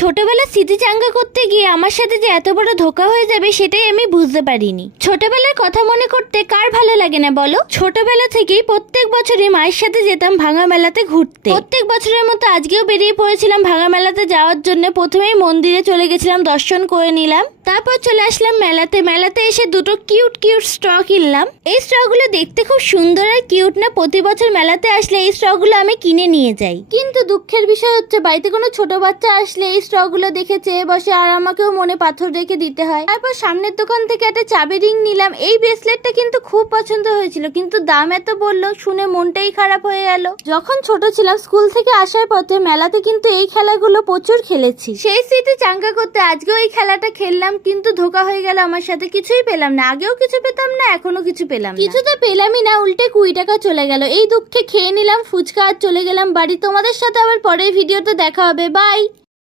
ছোটবেলার স্মৃতি চাঙ্গা করতে গিয়ে আমার সাথে যে এত বড় ধোঁকা হয়ে যাবে সেটাই আমি বুঝতে পারিনি। ছোটবেলার কথা মনে করতে কার ভালো লাগে না বলো? ছোটবেলা থেকেই প্রত্যেক বছরই মায়ের সাথে যেতাম ভাঙা মেলাতে ঘুরতে। প্রত্যেক বছরের মতো আজকেও বেরিয়ে পড়েছিলাম ভাঙা মেলাতে যাওয়ার জন্য। প্রথমেই মন্দিরে চলে গেছিলাম, দর্শন করে নিলাম, তারপর চলে আসলাম মেলাতে। মেলাতে এসে দুটো কিউট কিউট স্ট্র কিনলাম। এই স্ট্রগুলো দেখতে খুব সুন্দর আর কিউট না? প্রতি বছর মেলাতে আসলে এই স্ট্রগুলো আমি কিনে নিয়ে যাই। কিন্তু দুঃখের বিষয় হচ্ছে বাড়িতে কোনো ছোট বাচ্চা আসলে এই স্ট্রগুলো দেখে চেয়ে বসে আর আমাকেও মনে পাথর রেখে দিতে হয়। তারপর সামনের দোকান থেকে একটা চাবি রিং নিলাম। এই ব্রেসলেটটা কিন্তু খুব পছন্দ হয়েছিল, কিন্তু দাম এত বললো শুনে মনটাই খারাপ হয়ে গেল। যখন ছোট ছিলাম স্কুল থেকে আসার পথে মেলাতে কিন্তু এই খেলাগুলো প্রচুর খেলেছি। সেই স্মৃতি চাঙ্গা করতে আজকেও এই খেলাটা খেললাম, কিন্তু ধোকা হয়ে গেল আমার সাথে। কিছুই পেলাম না, আগেও কিছু পেতাম না, এখনো কিছু পেলাম না। কিছু তো পেলামই না, উল্টে 20 টাকা চলে গেল। এই দুঃখে খেয়ে নিলাম ফুচকা আর চলে গেলাম বাড়ি। তোমাদের সাথে আবার পরের ভিডিওতে দেখা হবে। বাই।